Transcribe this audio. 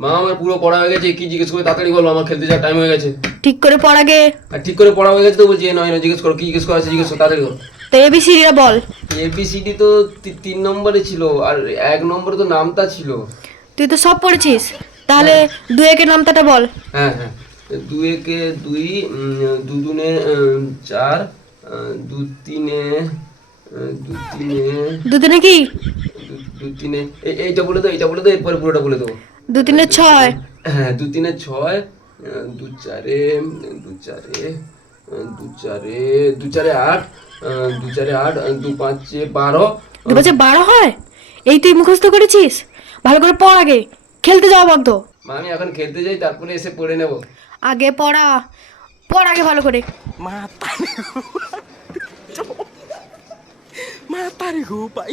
মা আমার পুরো পড়া হয়ে গেছে, কি জিজ্ঞেস করে তাড়াতাড়ি বলো, আমার খেলতে যাওয়ার টাইম হয়ে গেছে। ঠিক করে পড়াগে। আর ঠিক করে পড়া হয়ে গেছে তো বলছি, নয় জিজ্ঞেস করো, কি জিজ্ঞেস করা আছে জিজ্ঞেস করো, তাড়াতাড়ি করো। তো এবিসিডিটা বল। এবিসিডি তো 3 নম্বরে ছিল, আর 1 নম্বরে তো নামতা ছিল। তুই তো সব পড়েছিস, তাহলে 2 একের নামতাটা বল। হ্যাঁ হ্যাঁ, 2 একে 2, 2 দুনে 4, 2 তিনে 2 তিনে 2 3 কি? 2 তিনে এইটা বলে দাও, এইটা বলে দাও, এরপরে পুরোটা বলে দেবো। 2 3 6। হ্যাঁ 2 3 6, 2 4 2 4 2 4 2 4 8, 2 4 8, 2 5 12। 2 5 12 হয়? এই তুই মুখস্থ করেছিস? ভালো করে পড় আগে, খেলতে যাওয়া বন্ধ। মা আমি এখন খেলতে যাই, তারপরে এসে পড়ে নেবো। আগে পড়া, পড় আগে ভালো করে। Mata nih gue, Pak.